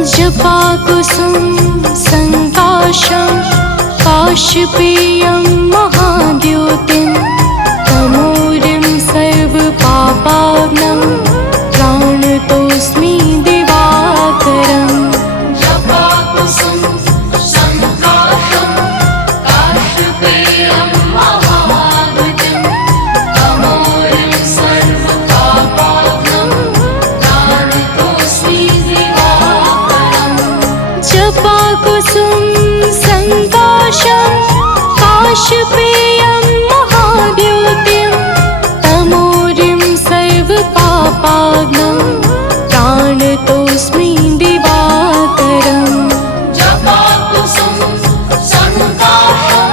जपाकुसुम संकाशं काशपेयं महाद्योतिं तमोरिं सर्वपापाग्नं प्राणतोऽस्मि दिवाकरम्। जपाकुसुम संकाशं काशपेयं महाद्योतिं तमोरिं सर्वपापाग्नं प्राणतोऽस्मि दिवाकरम्। जपाकुसुम संकाशं काशपेयं महाद्योतिं तमोरिं सर्वपापाग्नं प्राणतोऽस्मि दिवाकरम्। जपाकुसुम संकाशं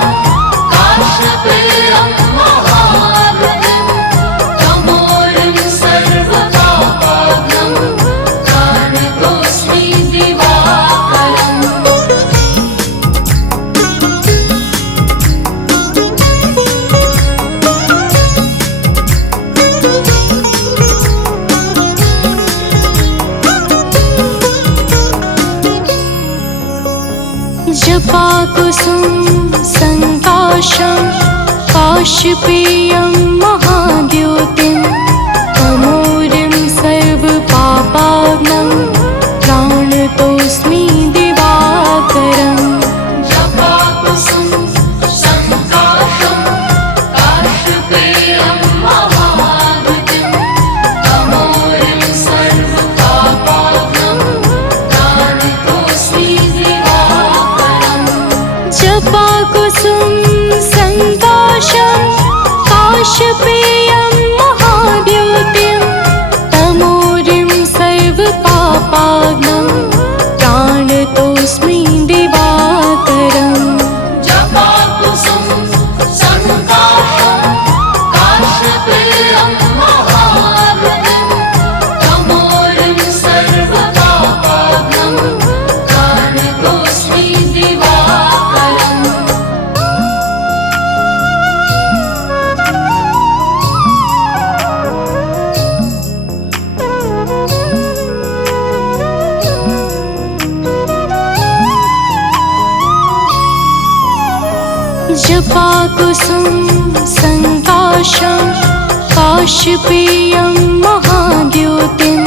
काशपेयं महाद्योतिं तमोरिं सर्वपापाग्नं प्राणतोऽस्मि दिवाकरम्। जपाकुसुम संकाशं काशपेयं महाद्योतिं तमोरिं सर्वपापाग्नं प्राणतोऽस्मि दिवाकरम्। जपाकुसुम संकाशं काशपेयं महाद्योतिं तमोरिं सर्वपापाग्नं प्राणतोऽस्मि दिवाकरम्। जपाकुसुम संकाशं काशपेयं महाद्योतिं तमोरिं सर्वपापाग्नं प्राणतोऽस्मि दिवाकरम्। जपाकुसुम संकाशं काशपेयं महाद्योतिं तमोरिं सर्वपापाग्नं प्राणतोऽस्मि दिवाकरम्। जपाकुसुम संकाशं काशपेयं महाद्योतिं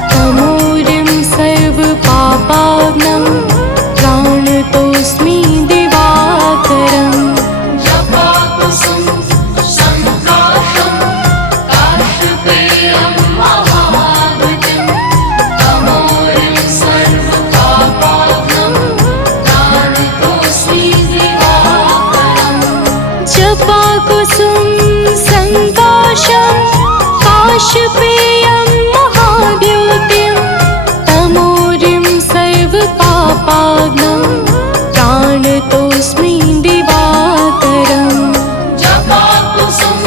तमोरिं सर्वपापाग्नं प्राणतोऽस्मि दिवाकरम्। जपाकुसुम संकाशं काशपेयं महाद्योतिं तमोरिं सर्वपापाग्नं प्राणतोऽस्मि दिवाकरम्। जपाकुसुम संकाशं काशपेयं महाद्योतिं तमोरिं सर्वपापाग्नं प्राणतोऽस्मि दिवाकरम्। जपाकुसुम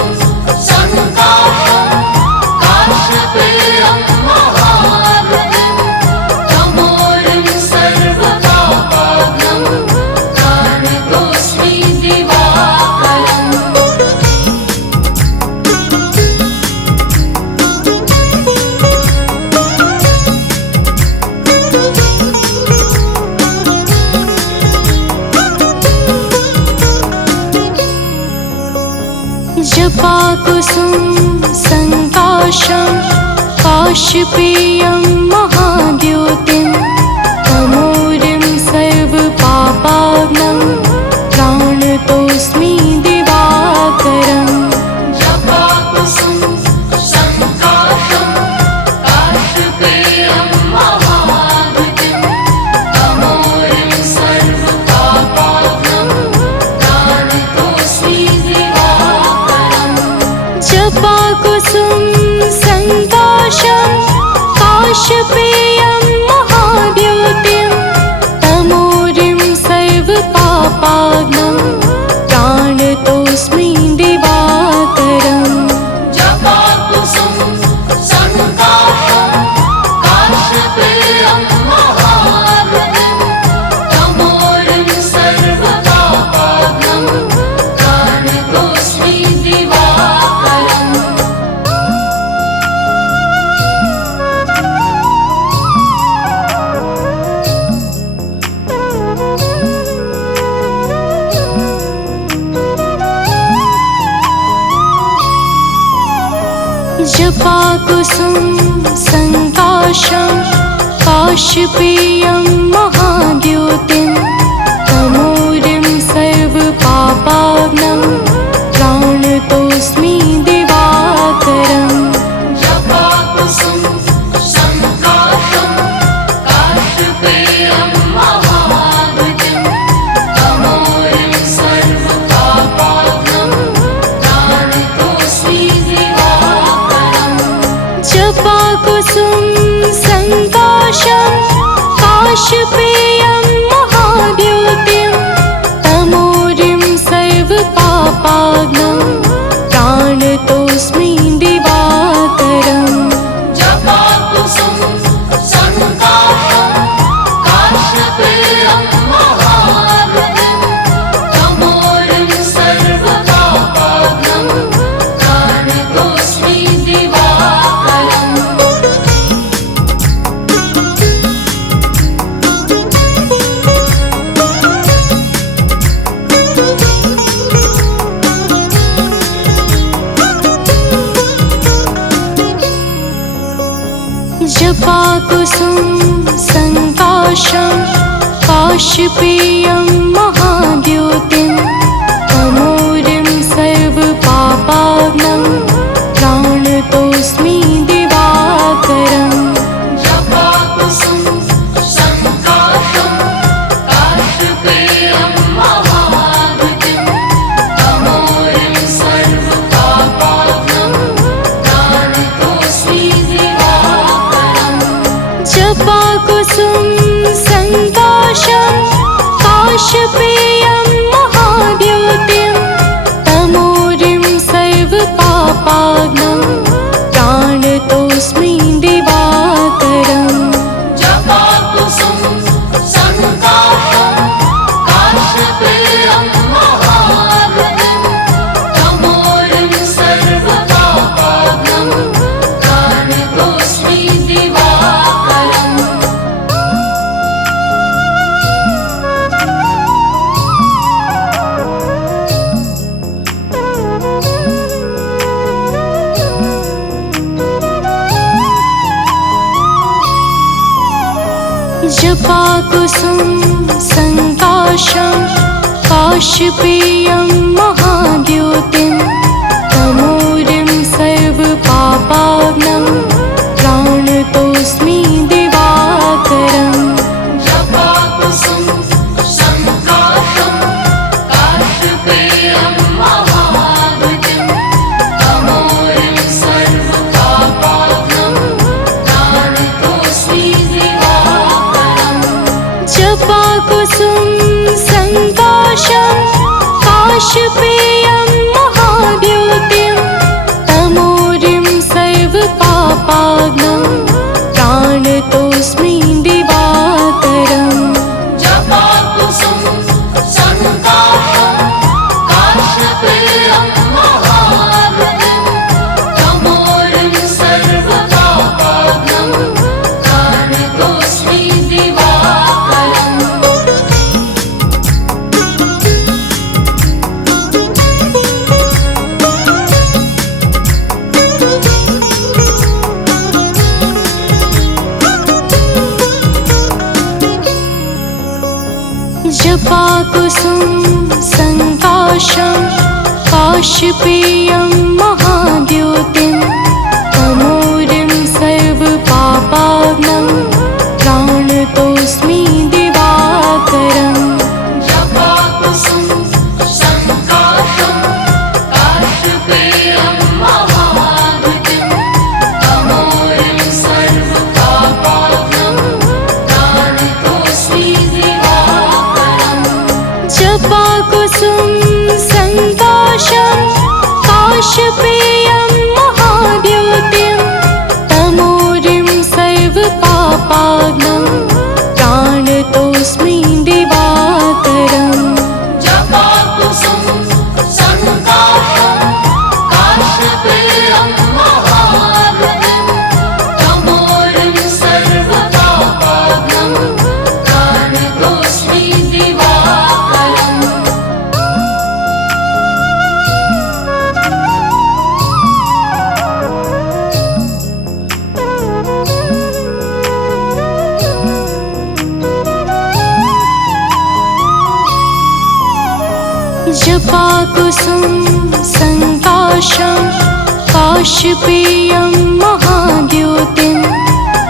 संकाशं काशपेयं महाद्योतिं तमोरिं सर्वपापाग्नं प्राणतोऽस्मि दिवाकरम्। जपाकुसुम संकाशं काशपेयं महाद्योतिं तमोरिं सर्वपापाग्नं प्राणतोऽस्मि दिवाकरम्। जपाकुसुम संकाशं काशपेयं महाद्योतिं तमोरिं सर्वपापाग्नं प्राणतोऽस्मि दिवाकरम्। जपाकुसुम संकाशं काशपेयं जपाकुसुम संकाशं काश्यपेयं महाद्युतिं तमोरिं सर्वपापाग्नं प्राणतोऽस्मि दिवाकरम् जपाकुसुम संकाशं काश्यपेयं महाद्युतिं तमोरिं सर्वपापाग्नं प्राणतोऽस्मि दिवाकरम् जपाकुसुम संकाशं काश्यपेयं महाद्युतिं तमोरिं सर्वपापाग्नं प्राणतोऽस्मि दिवाकरम् जपाकुसुम संकाशं काश्यपेयं महाद्युतिं तमोरिं सर्वपापाग्नं प्राणतोऽस्मि दिवाकरम् जपाकुसुम संकाशं काश्यपेयं महाद्युतिं तमोरिं सर्वपापाग्नं प्राणतोऽस्मि दिवाकरम् जपाकुसुम संकाशं काश्यपेयं महाद्युतिं तमोरिं सर्वपापाग्नं प्राणतोऽस्मि दिवाकरम् जपाकुसुम संकाशं काश्यपेयं महाद्युतिं तमोरिं सर्वपापाग्नं प्राणतोऽस्मि दिवाकरम् जपाकुसुम संकाशं काश्यपेयं महाद्युतिं तमोरिं सर्वपापाग्नं प्राणतोऽस्मि दिवाकरम् जपाकुसुम संकाशं काश्यपेयं महाद्युतिं तमोरिं सर्वपापाग्नं प्राणतोऽस्मि दिवाकरम् जपाकुसुम संकाशं काश्यपेयं महाद्युतिं तमोरिं सर्वपापाग्नं प्राणतोऽस्मि दिवाकरम् जपाकुसुम संकाशं काश्यपेयं महाद्युतिं तमोरिं सर्वपापाग्नं प्राणतोऽस्मि दिवाकरम् जपाकुसुम संकाशं काश्यपेयं महाद्युतिं तमोरिं सर्वपापाग्नं प्राणतोऽस्मि दिवाकरम् जपाकुसुम संकाशं काश्यपेयं महाद्युतिं तमोरिं सर्वपापाग्नं प्राणतोऽस्मि दिवाकरम् जपाकुसुम संकाशं काश्यपेयं महाद्युतिं तमोरिं सर्वपापाग्नं प्राणतोऽस्मि दिवाकरम् जपाकुसुम संकाशं काश्यपेयं महाद्युतिं तमोरिं सर्वपापाग्नं प्राणतोऽस्मि जपाकुसुम संकाशं काशपेयं महाद्युतिं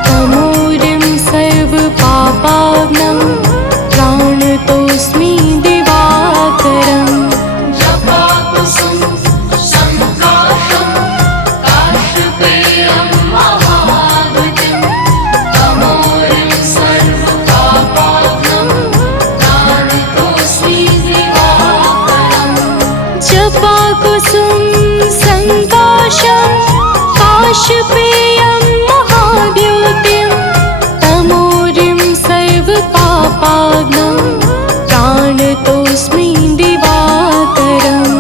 तमोरिं सर्वपापाग्नं प्राणतोऽस्मि दिवाकरम् जपाकुसुम संकाशं काशपेयं महाद्युतिं तमोरिं सर्वपापाग्नं प्राणतोऽस्मि दिवाकरम् जपाकुसुम संकाशं काशपेयं महाद्युतिं तमोरिं सर्वपापाग्नं प्राणतोऽस्मि दिवाकरम्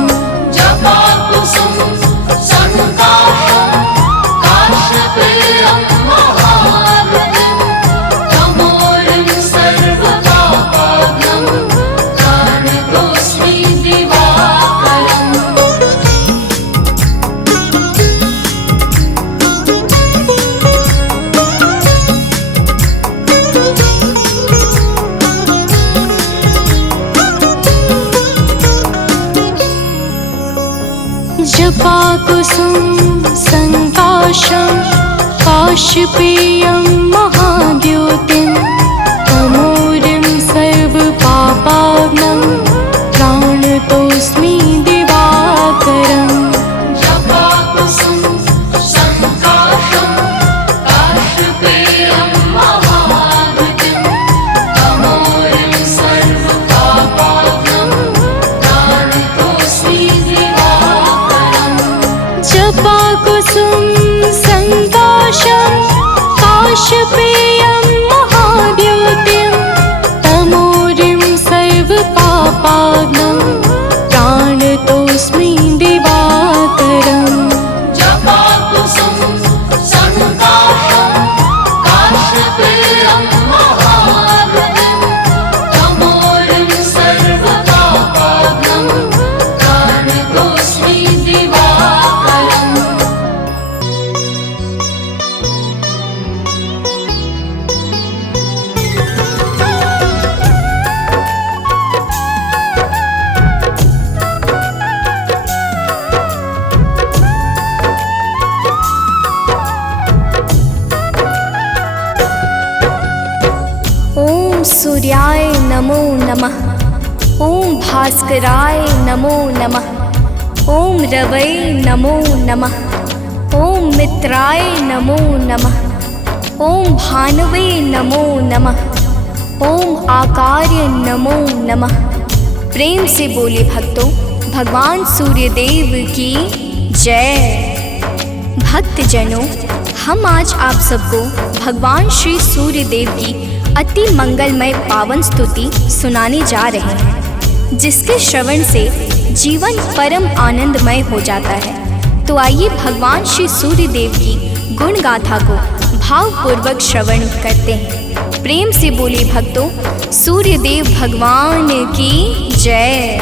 जपाकुसुम संकाशं काशपेयं महाद्युतिं तमोरिं सर्वपापाग्नं प्राणतोऽस्मि दिवाकरम् जपाकुसुम संकाशं काशपेयं महाद्युतिं तमोरिं सर्वपापाग्नं प्राणतोऽस्मि दिवाकरम् जपाकुसुम संकाशं काशपेयं महाद्युतिं तमोरिं सर्वपापाग्नं प्राणतोऽस्मि दिवाकरम् जपाकुसुम संकाशं काशपेयं महाद्युतिं तमोरिं सर्वपापाग्नं प्राणतोऽस्मि दिवाकरम् जपाकुसुम संकाशं काशपेयं महाद्युतिं तमोरिं सर्वपापाग्नं प्राणतोऽस्मि दिवाकरम् ओम सूर्याय नमो नमः। ओम भास्कराय नमो नमः। ओम रवै नमो नमः। ओम मित्राय नमो नमः। ओम भानवे नमो नमः। ओम आकार्य नमो नमः। प्रेम से बोले भक्तों, भगवान सूर्यदेव की जय। भक्तजनों, हम आज आप सबको भगवान श्री सूर्यदेव की अति मंगलमय पावन स्तुति सुनाने जा रहे हैं, जिसके श्रवण से जीवन परम आनंदमय हो जाता है। तो आइए भगवान श्री सूर्यदेव की गुण गाथा को भावपूर्वक श्रवण करते हैं। प्रेम से बोले भक्तों, सूर्यदेव भगवान की जय।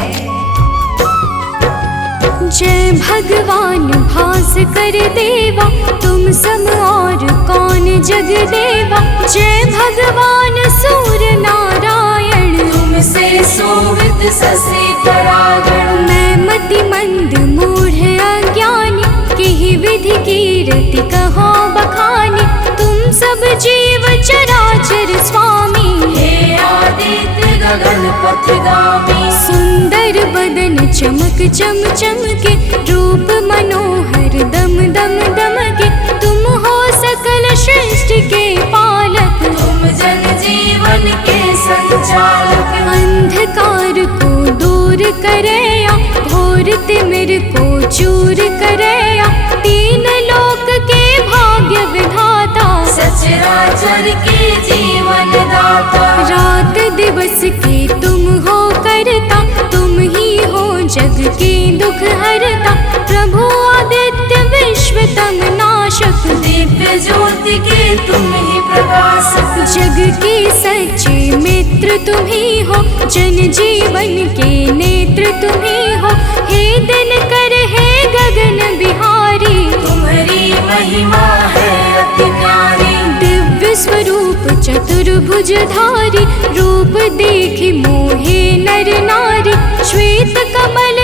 जय भगवान भास्कर देवा, तुम सम और कौन जग देवा। जय भगवान सूर्य नारायण, तुमसे सोवित ससे परागण। मैं मति मंद मूढ़ अज्ञानी, किहि विधि कीरति कहो बखानी। तुम सब जीव चराचर स्वामी, हे आदित्य गगन पथगामी। सुंदर बदन चमक चम चमके, रूप मनोहर दम दम दमके। तुम हो सकल सृष्टि के पालक, तुम जन जीवन के संचालक। अंधकार को दूर करया, घोर तिमिर को चूर करया। तीन लोक के भाग्य विधाता, सचराचर के जीवन दाता। रात दिवस के तुम हो करता, तुम ही हो जग के दुख हरता। प्रभु आदित्य विश्वतम नाशक, दिव्य ज्योति के तुम ही प्रकाशक। जग के सच्चे मित्र तुम ही हो, जन जीवन के नेत्र तुम ही हो। हे दिनकर हे गगन बिहारी, तुम्हारी महिमा है अति न्यारी। दिव्य स्वरूप चतुर्भुजधारी, रूप देखि मोहे नर नारी। श्वेत कमल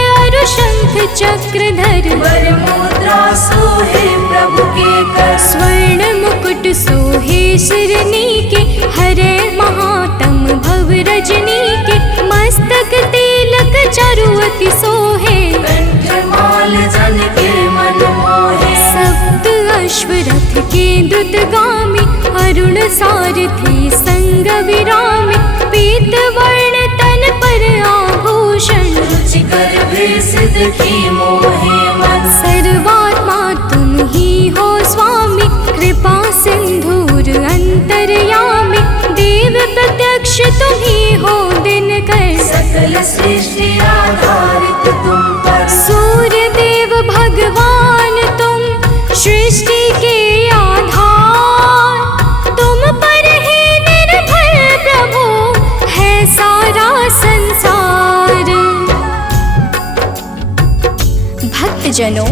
चक्रधर वर मुद्रा सोहे प्रभु के कर स्वर्ण मुकुट सोहे सिरनी के हरे महातम भव रजनी के मस्तक तिलक चारुअति सोहे कंठमाल जन के मन मोहे सप्त अश्वरथ के द्रुतगामी अरुण सारथी संग विरामी पीत वर्ण तन पर आभूषण रुचिकर भेष देखी मोहे मन सर्वात्मा तुम ही हो स्वामी कृपा सिंधुर अंतर्यामी देव प्रत्यक्ष तुम ही हो दिनकर सकल सृष्टि आधारित तुम पर सूर्य देव भगवान तुम सृष्टि के आधार तुम पर ही निर्भर प्रभु है सारा संसार। भक्तजनों,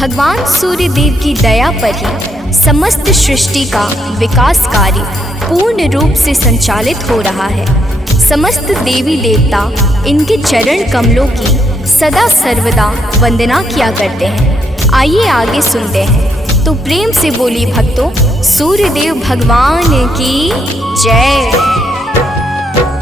भगवान सूर्य देव की दया पर ही समस्त सृष्टि का विकास कार्य पूर्ण रूप से संचालित हो रहा है। समस्त देवी देवता इनके चरण कमलों की सदा सर्वदा वंदना किया करते हैं। आइए आगे सुनते हैं। तो प्रेम से बोली भक्तों, सूर्यदेव भगवान की जय।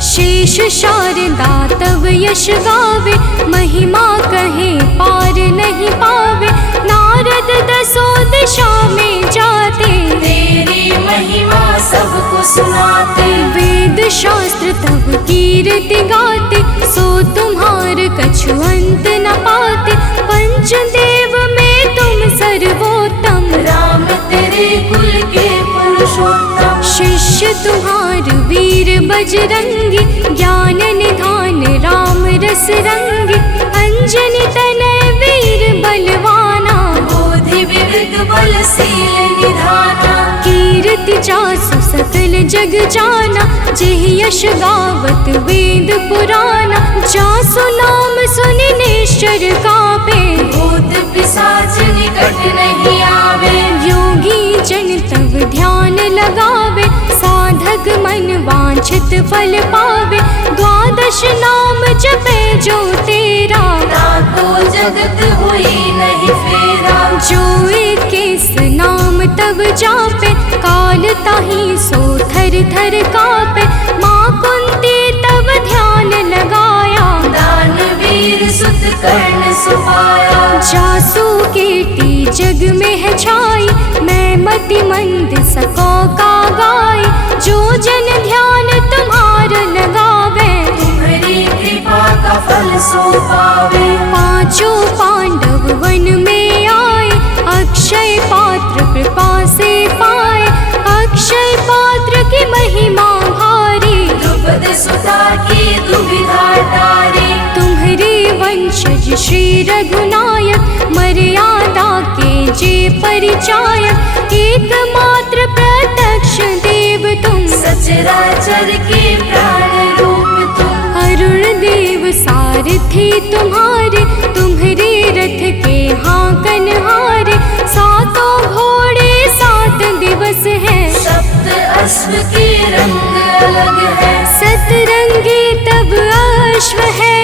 शेष शारदा तव यश गावे महिमा कहे पार नहीं पावे नारद दसों दिशा में जाते तेरी महिमा सबको सुनाते वेद शास्त्र तब कीर्ति गाते सो तुम्हार कछु अंत न पाते पंचदेव में तुम सर्वोत्तम राम तेरे कुल के पुरुषोत्तम शिष्य तुम्हार वीर बजरंगी ज्ञान निधान राम रस रंगी अंजनी तनय वीर बलवाना बोधि विविध बलशील निधाना कीर्ति जासु सकल जग जाना जेह यश गावत वेद पुराना जासु नाम सुनि निश्चर कापे भूत पिशाच निकट नहीं आवे योगी जन तब ध्यान लगावे साधक मन वांछित फल पावे द्वादश नाम जपे जो तेरा ताको जगत हुई नहीं फेरा जो इक्कीस नाम तब जापे काल ताही सो थर थर कापे माँ कुंती तब ध्यान लगाया दानवीर सुत कर्ण सुपाया जासू कीर्ति जग में है छाई मैं मति मंद सको का गाय जो जन ध्यान तुम्हार लगावे तुम्हारी कृपा का फल सो पावे पांचों पांडव वन में आए अक्षय पात्र कृपा से पाए अक्षय पात्र की महिमा भारी द्रुपद सुता की दुविधा टारी तुम्हारे वंशज श्री रघुनायक मर्यादा के जे परिचायक एकमात्र प्रत्यक्ष देव तुम सचराचर के प्राण रूप तुम अरुण देव सारथी तुम्हारे तुम्हारे रथ के हाकन हारे सातों घोड़े 7 दिवस है सप्त अश्व के रंग अलग है सतरंगी तब अश्व है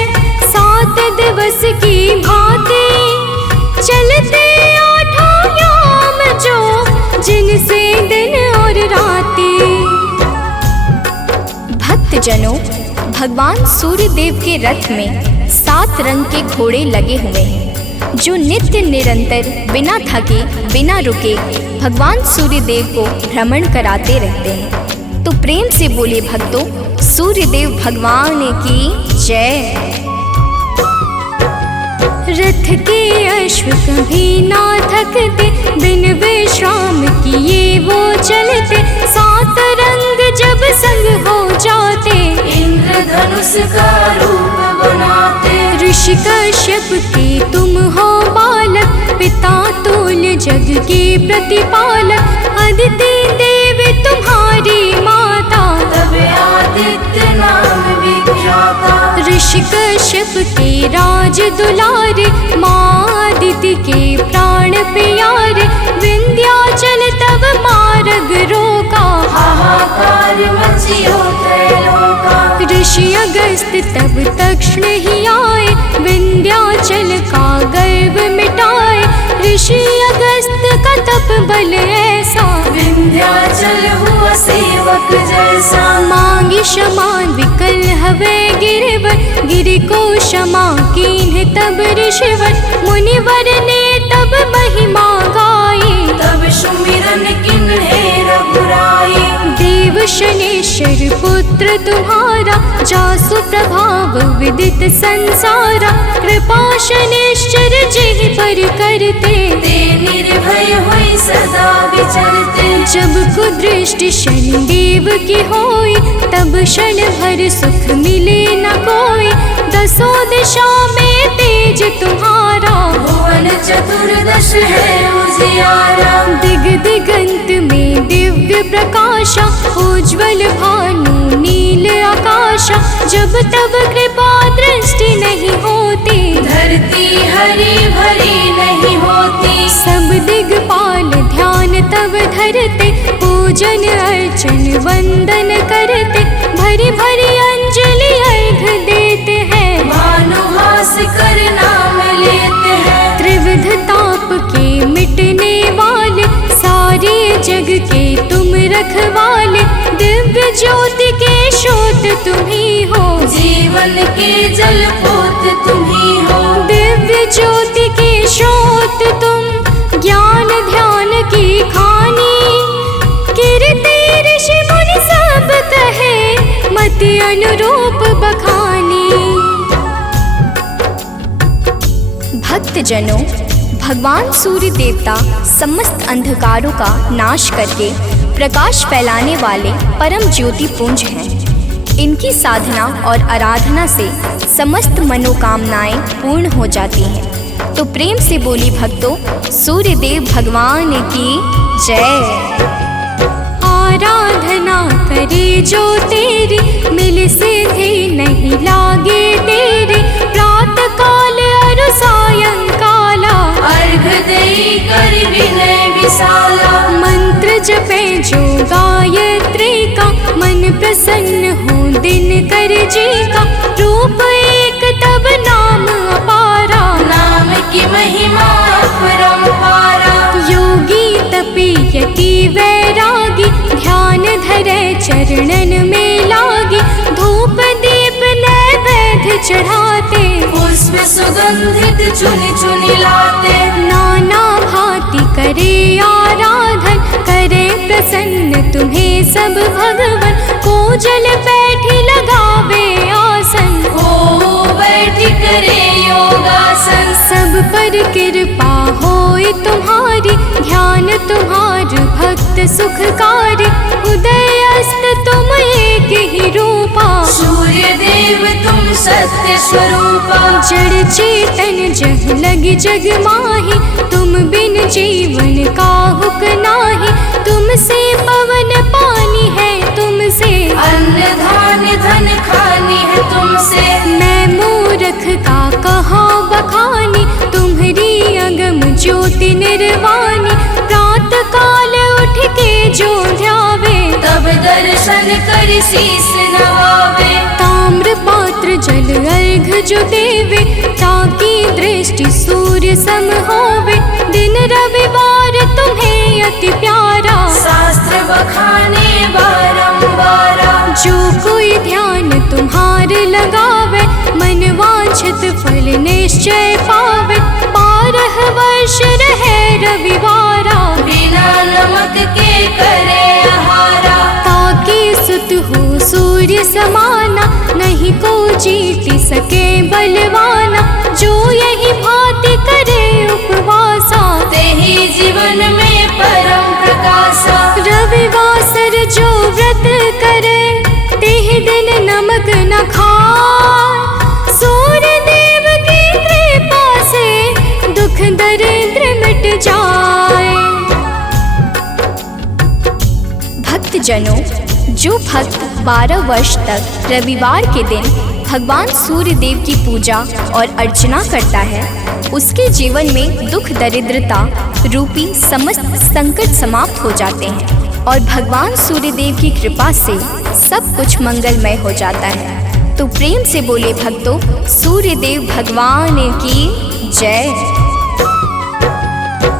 7 दिवस की भांति चलते 8 याम जो जिनसे दिन और राती। भक्तजनों, भगवान सूर्यदेव के रथ में 7 रंग के घोड़े लगे हुए हैं जो नित्य निरंतर बिना थके बिना रुके भगवान सूर्यदेव को भ्रमण कराते रहते हैं। तो प्रेम से बोले भक्तों, सूर्यदेव भगवान की जय। रथ के अश्व कभी ना थकते बिन विश्राम किए वो चलते 7 रंग जब संग हो जाते इंद्रधनुष का रूप बनाते ऋषि कश्यप के तुम हो बालक पिता तुल्य जग के प्रतिपालक अदिति देवी तुम्हारी माता तब आदित्य नाम विख्याता ऋषि कश्यप के राज दुलारे मादिति के प्राण प्यारे विंध्याचल तब मार्ग रोका हाहाकार मचियो त्रैलोका ऋषि अगस्त तब तक्षण ही आए विंध्याचल का गर्व मिटाए, ऋषि अगस्त का तप बल ऐसा, विंध्याचल हुआ सेवक जैसा। मांगी क्षमा विकल हवे गिरवर, गिरि को क्षमा कीन्ह तब ऋषिवर, मुनिवर ने तब महिमा गाई, तब सुमिरन किन्हे रघुराई। देव शनेश्वर पुत्र तुम्हारा, जासु प्रभाव विदित संसारा, कृपा शनेश्वर जेहि पर करते, ते निर्भय हुई सदा विचरते। जब कुदृष्टि शनिदेव की होई, तब क्षण भर सुख मिले न कोई, दसों दिशा में तेज तुम्हारा, भुवन चतुर्दश है उजियारा। दिग दिगंत में दिव्य प्रकाशा, उज्ज्वल भानु नील आकाशा, जब तब कृपा दृष्टि नहीं होती, धरती हरी भरी नहीं होती। सब दिगपाल ध्यान तब धरते, पूजन अर्चन वंदन करते, भरी भरी अंजलि अर्घ देते हैं, भानुहास कर नाम लेते हैं। त्रिविध ताप के मिटने वाले, सारे जग के तुम रखवाले, दिव्य ज्योति के स्रोत तुम ही हो, जीवन के जल पोत तुम ही हो। दिव्य ज्योति के स्रोत तुम, ज्ञान ध्यान की खानी, कीर्ति ऋषि मुनि सब कहे, मति अनुरूप बखानी। भक्तजनों, भगवान सूर्य देवता समस्त अंधकारों का नाश करके प्रकाश फैलाने वाले परम ज्योति पुंज हैं। इनकी साधना और आराधना से समस्त मनोकामनाएं पूर्ण हो जाती हैं। तो प्रेम से बोली भक्तों, सूर्य देव भगवान की जय। आराधना करे जो तेरी, मिल सिद्धि नहीं लागे तेरे, प्रात काल अरु सायंकाला, अर्घ देई कर विनय विशाला। मंत्र जपे जो गायत्री का, मन प्रसन्न हो दिन कर जी का, रूप एक तब नाम अपारा, नाम की महिमा अपरंपारा। योगी तपी यति वैरागी, ध्यान धरे चरणन में लागी, धूप दीप नैवेद्य चढ़ाते, पुष्प सुगंधित चुन चुनी लाते। नाना भांति करे आराधन, करे प्रसन्न तुम्हें सब भगवन, को जल बैठी लगावे आसन, हो बैठी करे योगासन। सब पर कृपा होए तुम्हारी, ध्यान तुम्हार भक्त सुखकारी, उदय अस्त तुम एक ही रूपा, सूर्य देव तुम सत्य स्वरूपा। जड़ चेतन जग लगी जग माही, तुम बिन जीवन का हुक नाही, तुमसे पवन पानी है तुमसे, अन्न धान्य धन खानी है तुमसे। मैं मूर्ख का कहा बखानी, तुम्हारी अगम ज्योति निर्वाणी, प्रात काल उठ के जो ध्यावे, तब दर्शन कर शीस नवावे। ताम्र पात्र जल अर्घ जो देवे, ताकि दृष्टि सूर्य सम होवे, दिन रविवार तुम्हें अति प्यारा, शास्त्र बखाने बारंबारा। जो कोई ध्यान तुम्हार लगावे, मन वांछित फल निश्चय पावे, 12 वर्ष रहे रविवारा, बिना नमक के करे आहारा। ताकि सुत हो सूर्य समाना, नहीं को जीत सके बलवाना, जो यही भांति करे उपवासा, तेहि जीवन में परम प्रकाशा। रविवासर जो व्रत करे, तेह दिन नमक न खाए, सूर्य देव की कृपा से दुख दरिद्र मिट जाए। भक्तजनों, जो भक्त 12 वर्ष तक रविवार के दिन भगवान सूर्य देव की पूजा और अर्चना करता है, उसके जीवन में दुख दरिद्रता रूपी समस्त संकट समाप्त हो जाते हैं और भगवान सूर्य देव की कृपा से सब कुछ मंगलमय हो जाता है। तो प्रेम से बोले भक्तों, सूर्य देव भगवान की जय।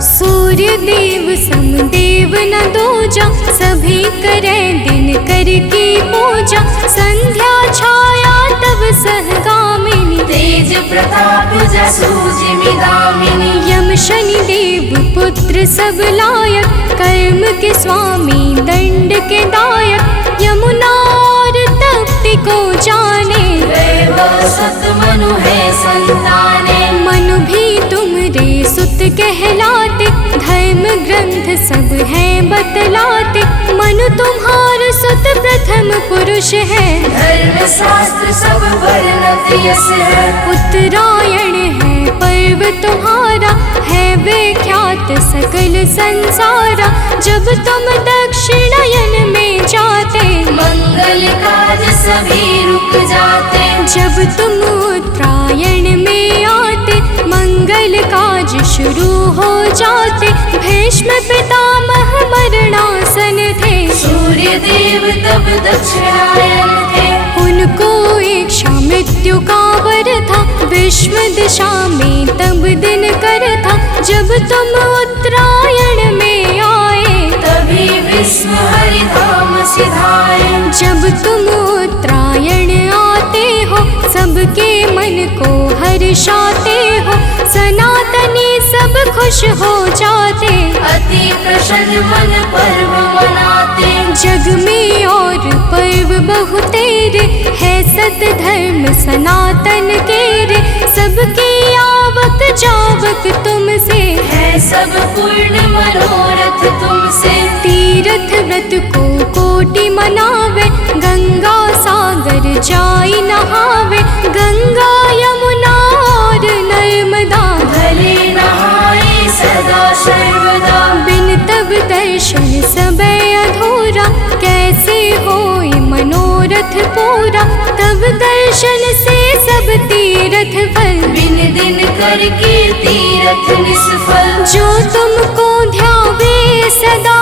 सूर्य देव समदेव न दूजा, सभी करें दिन कर की पूजा। संध्या छाया तब सहगामिनी, तेज प्रताप जसु जिमिदामिनी। यम शनि देव पुत्र सब लायक, कर्म के स्वामी दंड के दायक। यमुना और तप्ति को जाने, दैव सत मनु है संताने। मनु भी तुमरे सुत कहलाते, धर्म ग्रंथ सब हैं बतलाते। मनु तुम्हार सुत प्रथम पुरुष है, धर्म शास्त्र सब वर्णत यस है। उत्तरायण है पर्व तुम्हारा, है विख्यात सकल संसारा। जब तुम दक्षिणायन में जाते, मंगल काज सभी रुक जाते। जब तुम उत्तरायण में आते, मंगल काज शुरू हो जाते। भीष्म पितामह मरणासन थे, सूर्य देव तब दक्षिणायन थे। उनको इच्छा मृत्यु का वर था, विश्व दिशा में तब दिन कर था। जब तुम उत्तरायण में आए, तभी विश्व हरिधाम सिधाए। जब तुम उत्तरायण आते हो, सबके मन को हर्षाते हो। सनातनी सब खुश हो जाते, अति प्रसन्न मन पर्व मनाते। जग में और पर्व बहु तेरे, है सत धर्म सनातन के रे। सबकी आवक जावक तुमसे, है सब पूर्ण मनोरथ तुमसे। तीर्थ व्रत को कोटि मनावे, गंगा सागर जाई नहावे। गंगा यमुना और नर्मदा, भले नहाए सदा सर्वदा। बिन तब दर्शन सबे अधूरा, कैसे होए मनोरथ पूरा। तब दर्शन से सब तीर्थ फल, बिन दिन करके तीरथ निष्फल। जो तुमको ध्यावे सदा,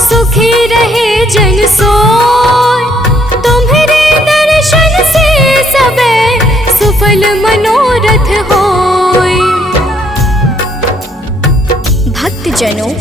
सुखी रहे जन सोय। तुम्हारे दर्शन से सबे सुफल मनोरथ होय। भक्तजनों,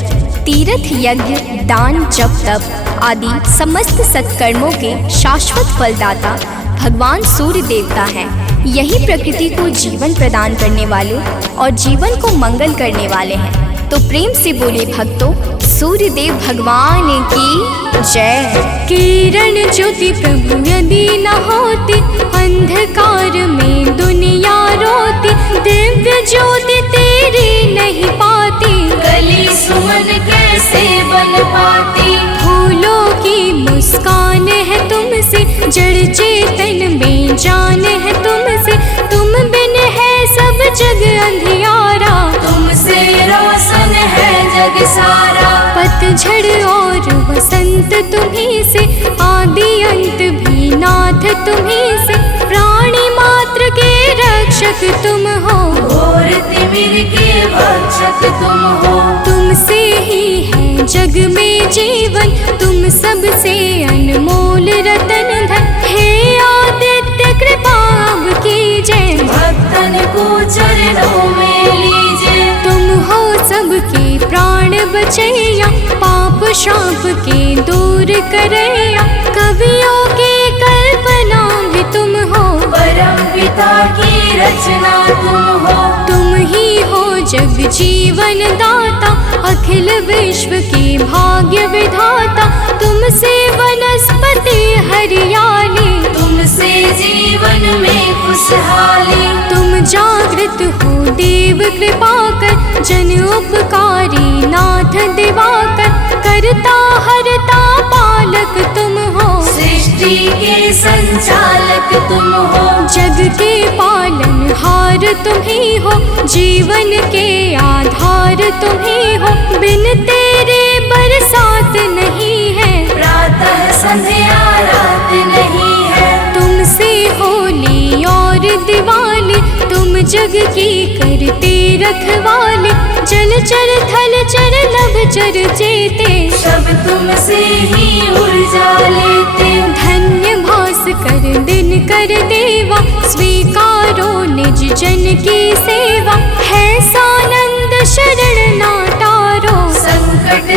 तीर्थ यज्ञ दान जप तप आदि समस्त सत्कर्मों के शाश्वत फलदाता भगवान सूर्य देवता हैं। यही प्रकृति को जीवन प्रदान करने वाले और जीवन को मंगल करने वाले हैं। तो प्रेम से बोले भक्तों, सूर्य देव भगवान की जय। किरण ज्योति प्रभु यदि न होती, अंधकार में दुनिया रोती। दिव्य ज्योति तेरी नहीं पाती, गली सुमन कैसे बन पाती। फूलों की मुस्कान है तुमसे, जड़ चेतन में जान है तुमसे। तुम बिन है सब जग अंधियारा, तुमसे रोशन है जग सारा। पतझड़ और बसंत तुम्ही से, आदि अंत भी नाथ तुम्ही से। प्राणी मात्र के रक्षक तुम हो, घोर तिमिर के भक्षक तुम हो। तुमसे ही है जग में जीवन, तुम सबसे अनमोल रतन धन। हे आदित्य कृपा अब कीजय, भक्तन को चरणों में लीजिए। तुम हो सबके प्राण बचैया, पाप शाप के दूर करैया। कवियों की कल्पना भी तुम हो, परम पिता की रचना तुम हो। तुम ही हो जग जीवन दाता, अखिल विश्व के भाग्य विधाता। तुमसे वनस्पति हरियाली, तुमसे जीवन में खुशहाली। तुम जागृत हो देव कृपा कर, जन उपकारी नाथ दिवाकर। करता हरता पालक तुम हो, सृष्टि के संचालक तुम हो। जग के पालन हार तुम ही हो, जीवन के आधार तुम ही हो। बिन तेरे बरसात नहीं है, प्रातः संध्या रात नहीं है। तुमसे होली और दिवाली, तुम जग की करते रखवाले। जल चर थल चर नभ चर जेते, सब तुमसे ही ऊर्जा लेते। धन्य भास्कर दिन कर देवा, स्वीकारो निज जन की सेवा। है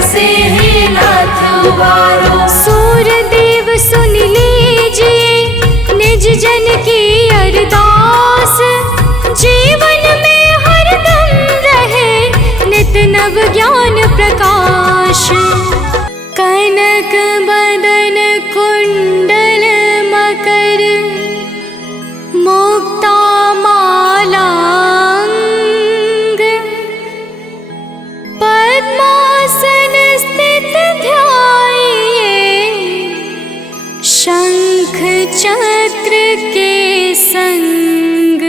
से हे नाथ उबारो। सूर्यदेव सुन लीजिए निज जन की अरदास, जीवन में हरदम रहे नित नव ज्ञान प्रकाश। कनक बदन कुंडल मकर मुक्ता मालांग, पद्मासन स्थित ध्याये शंख चक्र के संग।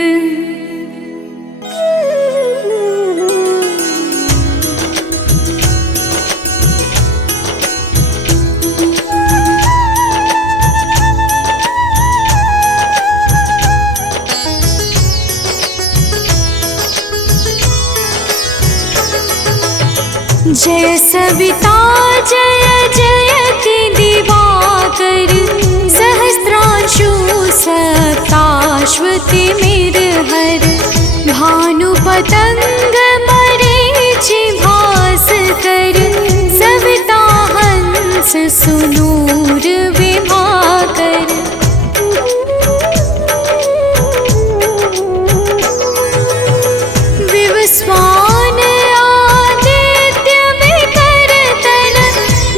जय सविता जय जयति दिवाकर, सहस्रांशु सप्ताश्वति मेरहर। भानु पतंग मरीचि भास्कर, सविता हंस सुनूर विभाकर। विवस्वान आदित्य विकर्तन,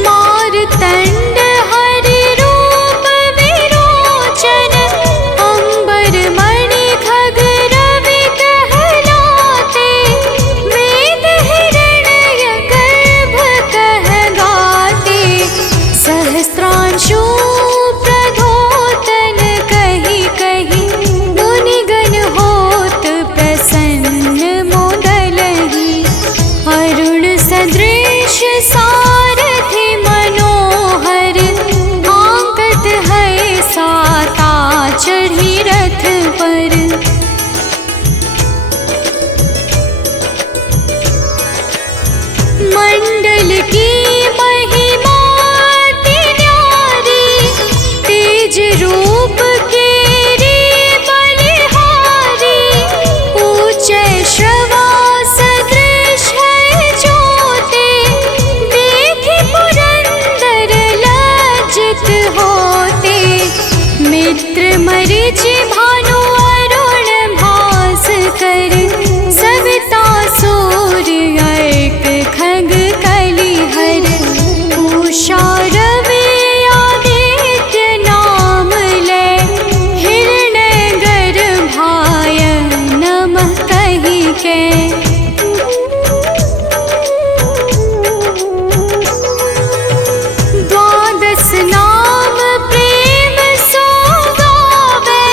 मारतंड हरि रूप विरोचन। अंबर मणि खग रवि कहलाते, वेद हिरण्य गर्भ कह गाते। सहस्त्रांशु प्रधोतन कही कही, मुनिगण होत प्रसन्न मोदलहि। अरुण सदृश सारथि मनोहर, आंकत है साता चढ़ी रथ पर। मंडल की महिमा अति न्यारी, तेज रूप केरी बलिहारी। ऊंचे श्रवा सदृश है ज्योति, देखि पुरंदर लज्जित होते। मित्र मरीचि भानु अरुण भास्कर, सविता सूर्य अर्क खग कलिहर। उषा रवि आदित्य नाम ले, हिरण्य गर्भाय नमः कहि के। द्वादश नाम प्रेम सो गावे,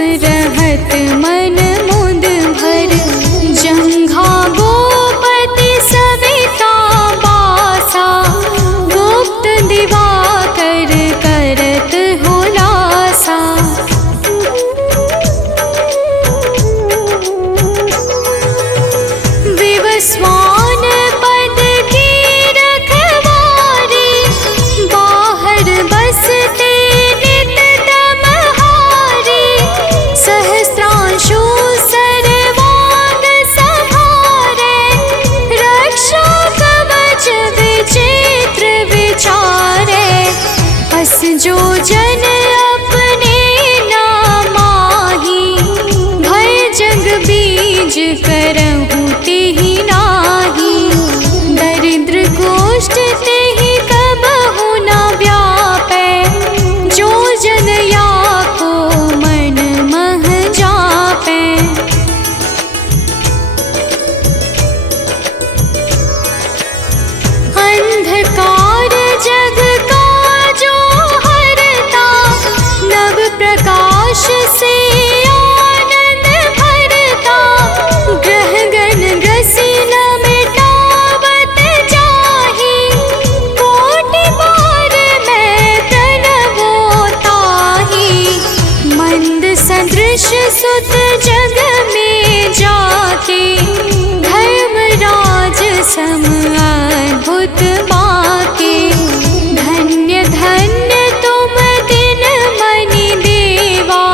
रहत मन मुद भर। जंघा गोपति सविता बासा, गुप्त दिवाकर करत हुलासा। विवस्वान पद की रखवारी, बाहर बसते नित तमहारी। सहस्त्रांशु सर्वांग संहारे, रक्षा कवच विचित्र विचारे। अस जो जन अपने नामाही, भय जग बीज करहु तेहि नाही। दरिद्र गोष्ठ तेहि कबहु न व्यापै, जो जन या को मन मह जापै। अंधकार जग का जो हरता, नव प्रकाश से आनंद भरता। ग्रह गण ग्रसी न मिटावत जाहि, कोटि बार मैं प्रणवो ताहि। मंद सदृश सुत जग में जाके, धर्मराज सम अद्भुत बाके। धन्य धन्य तुम दिन मनि देवा,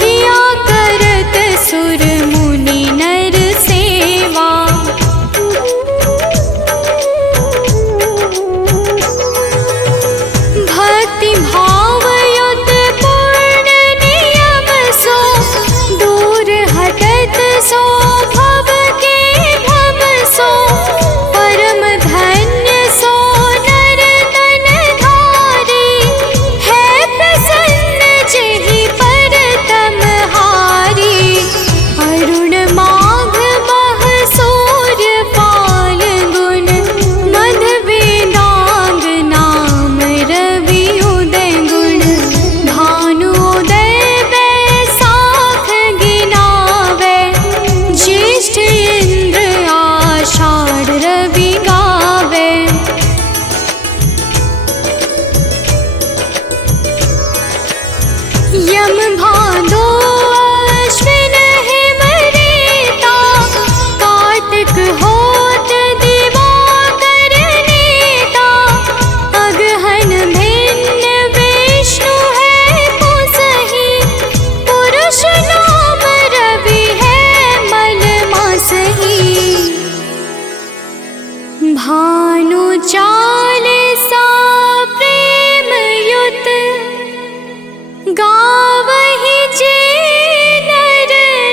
किया करत सुर मुनि नर सेवा। भक्ति भाव युत पूर्ण नियम सो, दूर हटत सो भव के भव सो। परम धन्य सो नर तन धारी, है प्रसन्न जेहि पर तमहारी। अरुण माघ मह सूर्य फाल्गुन, मध वेदांग नाम रवि उदय गुण। भानुदय बैसाख गिनावे, ज्येष्ठ इंद्र आषाढ़ रवि गावे। यम भादो अश्विन हिम रेता, कार्तिक होत दिवाकर नेता। अगहन भिन्न विष्णु है कुसहि, पुरुष नाम रवि है मल मासहि। भानु चालीसा प्रेम युत, गावहि जे नर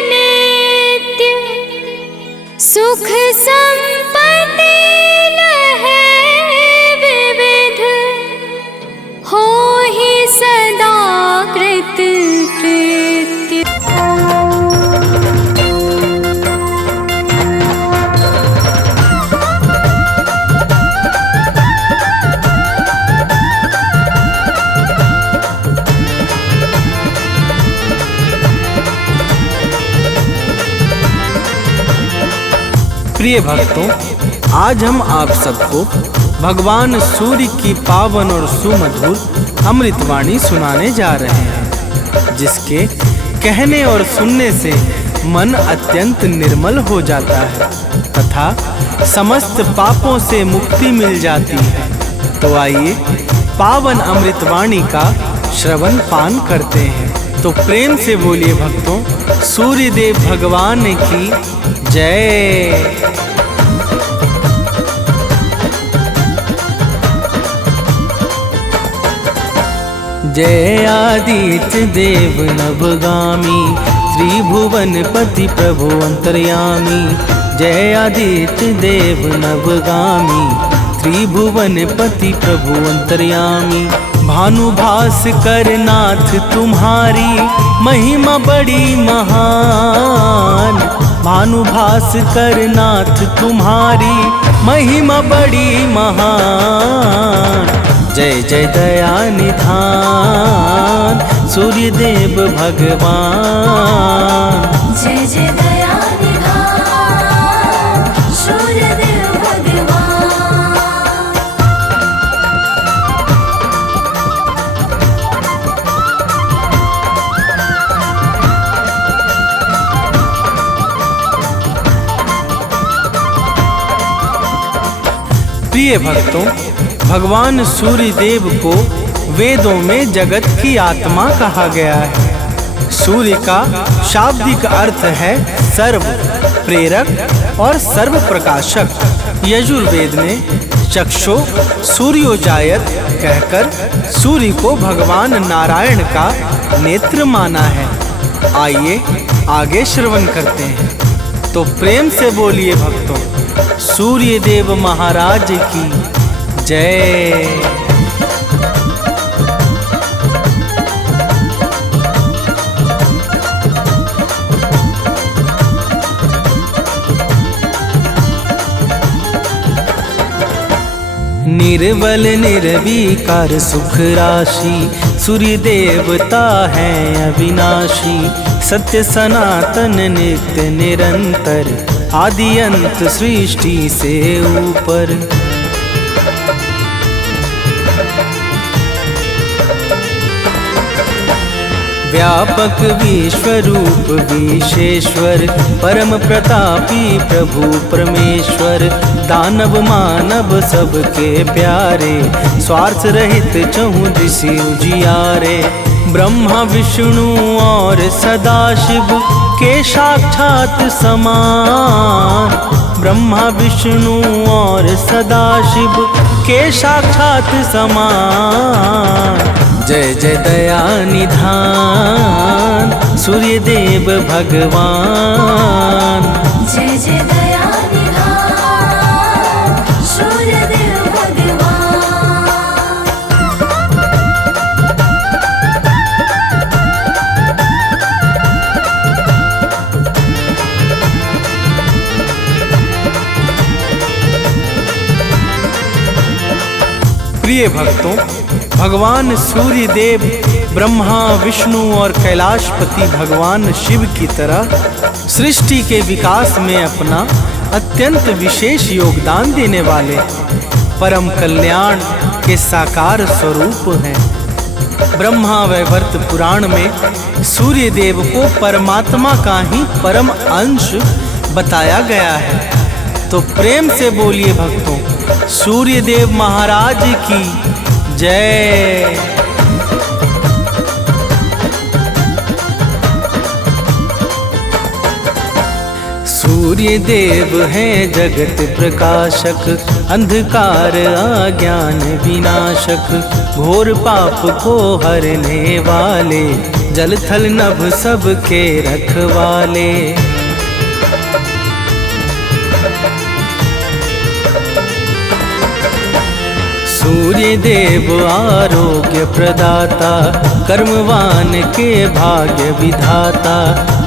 नित्य। सुख संपत्ति लहै विविध, होहि सदा कृत कृत्य। प्रिय भक्तों, आज हम आप सबको भगवान सूर्य की पावन और सुमधुर अमृतवाणी सुनाने जा रहे हैं, जिसके कहने और सुनने से मन अत्यंत निर्मल हो जाता है तथा समस्त पापों से मुक्ति मिल जाती है। तो आइए पावन अमृतवाणी का श्रवण पान करते हैं। तो प्रेम से बोलिए भक्तों, सूर्यदेव भगवान की जय। जय आदित्य देव नवगामी, त्रिभुवनपति प्रभु अंतर्यामी। जय आदित्य देव नवगामी, त्रिभुवनपति प्रभु अंतर्यामी। भानुभास्कर नाथ तुम्हारी महिमा बड़ी महान। भानुभास्कर नाथ तुम्हारी महिमा बड़ी महान। जय जय दया निधान सूर्य देव भगवान। जय जय दया निधान सूर्य देव भगवान। प्रिय भक्तों, भगवान सूर्य देव को वेदों में जगत की आत्मा कहा गया है। सूर्य का शाब्दिक अर्थ है सर्व प्रेरक और सर्व प्रकाशक। यजुर्वेद ने चक्षो सूर्योजायत कहकर सूर्य को भगवान नारायण का नेत्र माना है। आइए आगे श्रवण करते हैं। तो प्रेम से बोलिए भक्तों, सूर्य देव महाराज की जय। निर्बल निर्विकार सुख राशि सूर्य देवता है अविनाशी। सत्य सनातन नित्य निरंतर आदि अंत सृष्टि से ऊपर। व्यापक विश्वरूप विशेश्वर परम प्रतापी प्रभु परमेश्वर। दानव मानव सबके प्यारे स्वार्थ रहित चहुँ दिशि उजियारे। ब्रह्मा विष्णु और सदाशिव के साक्षात समान। ब्रह्मा विष्णु और सदाशिव के साक्षात समान। जय जय दया निधान सूर्य देव भगवान। जय जय दया निधान सूर्य देव भगवान। प्रिय भक्तों, भगवान सूर्य देव ब्रह्मा विष्णु और कैलाशपति भगवान शिव की तरह सृष्टि के विकास में अपना अत्यंत विशेष योगदान देने वाले परम कल्याण के साकार स्वरूप हैं। ब्रह्मा वैवर्त पुराण में सूर्य देव को परमात्मा का ही परम अंश बताया गया है। तो प्रेम से बोलिए भक्तों, सूर्य देव महाराज की जय। सूर्य देव है जगत प्रकाशक। अंधकार अज्ञान विनाशक। घोर पाप को हरने वाले। जल थल नभ सबके रखवाले। सूर्य देव आरोग्य प्रदाता। कर्मवान के भाग्य विधाता।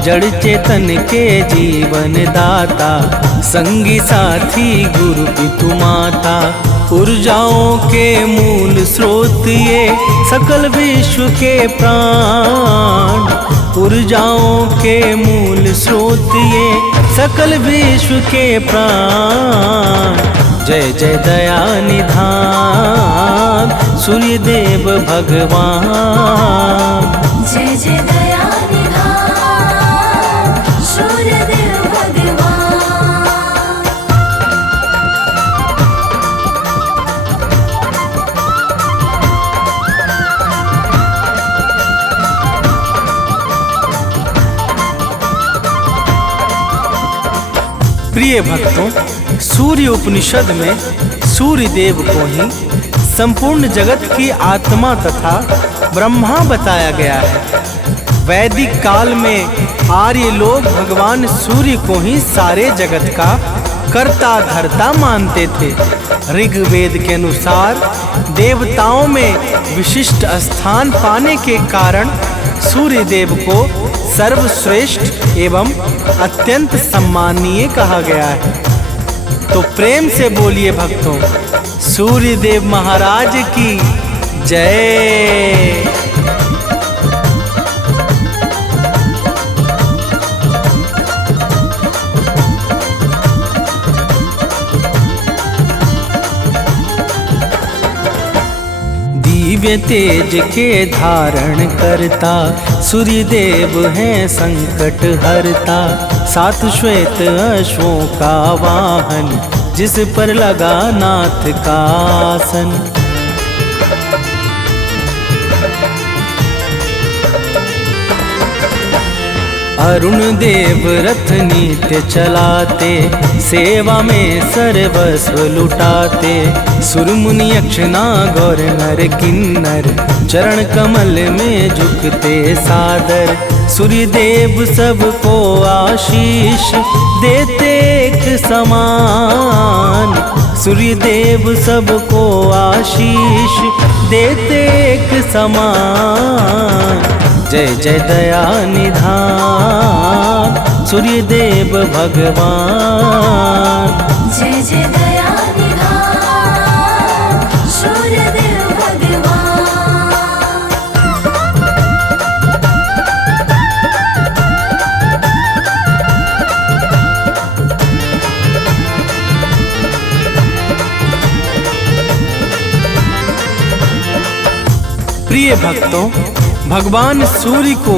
जड़ चेतन के जीवन दाता। संगी साथी गुरु पितु माता। ऊर्जाओं के मूल स्रोत ये सकल विश्व के प्राण। ऊर्जाओं के मूल स्रोत ये सकल विश्व के प्राण। जय जय दया निधान सूर्य देव भगवान। जय जय दया निधान सूर्य देव भगवान। प्रिय भक्तों, सूर्य उपनिषद में सूर्य देव को ही संपूर्ण जगत की आत्मा तथा ब्रह्मा बताया गया है। वैदिक काल में आर्य लोग भगवान सूर्य को ही सारे जगत का कर्ता धर्ता मानते थे। ऋग्वेद के अनुसार देवताओं में विशिष्ट स्थान पाने के कारण सूर्य देव को सर्वश्रेष्ठ एवं अत्यंत सम्माननीय कहा गया है। तो प्रेम से बोलिए भक्तों, सूर्य देव महाराज की जय। दिव्य तेज के धारण करता, सूर्य देव है संकट हरता। सात श्वेत अश्वों का वाहन, जिस पर लगा नाथ का आसन। अरुण देव रथ नित्य चलाते, सेवा में सर्वस्व लुटाते। सुर मुनि यक्ष नाग और नर किन्नर, चरण कमल में झुकते सादर। सूर्य देव सबको आशीष देते एक समान, सूर्य देव सबको आशीष देते एक समान। जय जय दया निधान सूर्य देव भगवान। जय जय दया निधान सूर्य देव भगवान। प्रिय भक्तों, भगवान सूर्य को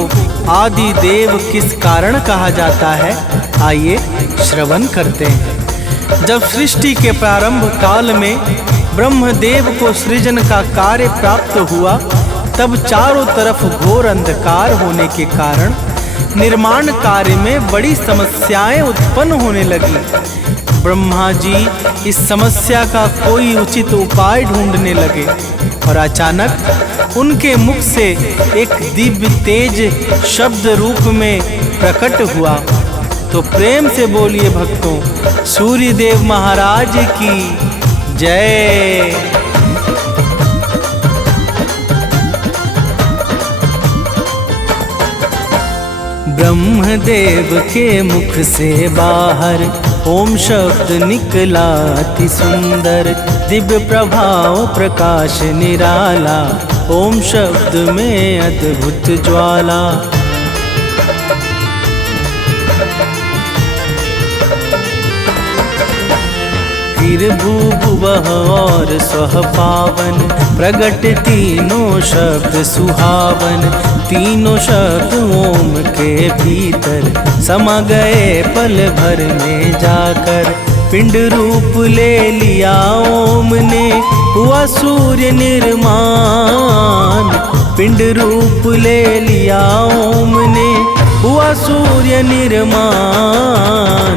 आदि देव किस कारण कहा जाता है, आइए श्रवण करते हैं। जब सृष्टि के प्रारंभ काल में ब्रह्मदेव को सृजन का कार्य प्राप्त हुआ, तब चारों तरफ घोर अंधकार होने के कारण निर्माण कार्य में बड़ी समस्याएं उत्पन्न होने लगी। ब्रह्मा जी इस समस्या का कोई उचित उपाय ढूंढने लगे और अचानक उनके मुख से एक दिव्य तेज शब्द रूप में प्रकट हुआ। तो प्रेम से बोलिए भक्तों, सूर्य देव महाराज की जय। ब्रह्मदेव के मुख से बाहर ओम शब्द निकला अति सुंदर, दिव्य प्रभाव प्रकाश निराला। ओम शब्द में अद्भुत ज्वाला। गिर भूभुवः और स्वः पावन, प्रगट तीनों शब्द सुहावन। तीनों शब्द ओम के भीतर समा गए पल भर में जाकर। पिंड रूप ले लिया ओम ने, हुआ सूर्य निर्माण। पिंड रूप ले लिया ओम ने, हुआ सूर्य निर्माण।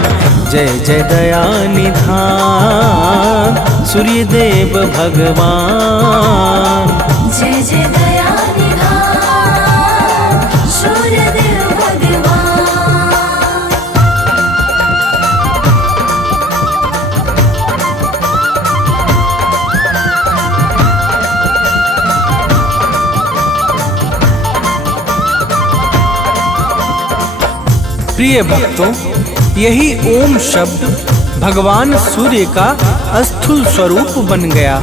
जय जय दया निधान सूर्य देव भगवान। जय जय दया निधान सूर्य देव भगवान। प्रिय भक्तों, यही ओम शब्द भगवान सूर्य का स्थूल स्वरूप बन गया।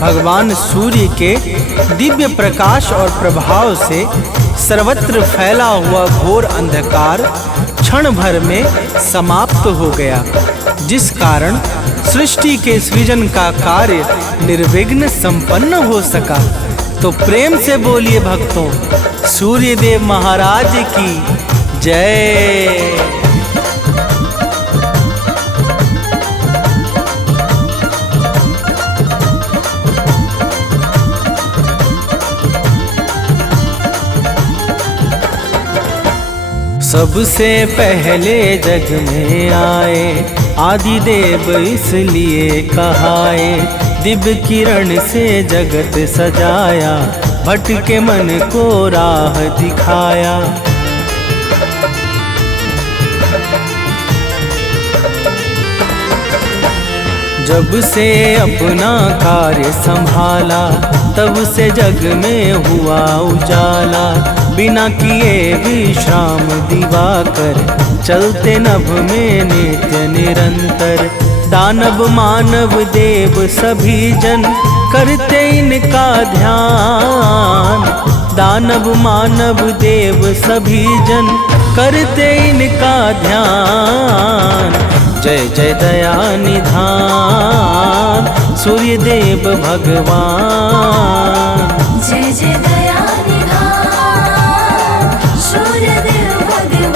भगवान सूर्य के दिव्य प्रकाश और प्रभाव से सर्वत्र फैला हुआ घोर अंधकार क्षण भर में समाप्त हो गया, जिस कारण सृष्टि के सृजन का कार्य निर्विघ्न संपन्न हो सका। तो प्रेम से बोलिए भक्तों, सूर्य देव महाराज की जय। सबसे पहले जग में आए आदि देव इसलिए कहाए। दिव्य किरण से जगत सजाया, भटके मन को राह दिखाया। जब से अपना कार्य संभाला, तब से जग में हुआ उजाला। बिना किए विश्राम दिवाकर, चलते नभ में नित्य निरंतर। दानव मानव देव सभी जन, करते इनका ध्यान। दानव मानव देव सभी जन, करते इनका ध्यान। जय जय दया निधान सूर्यदेव भगवान। जय जय दया निधान सूर्यदेव भगवान।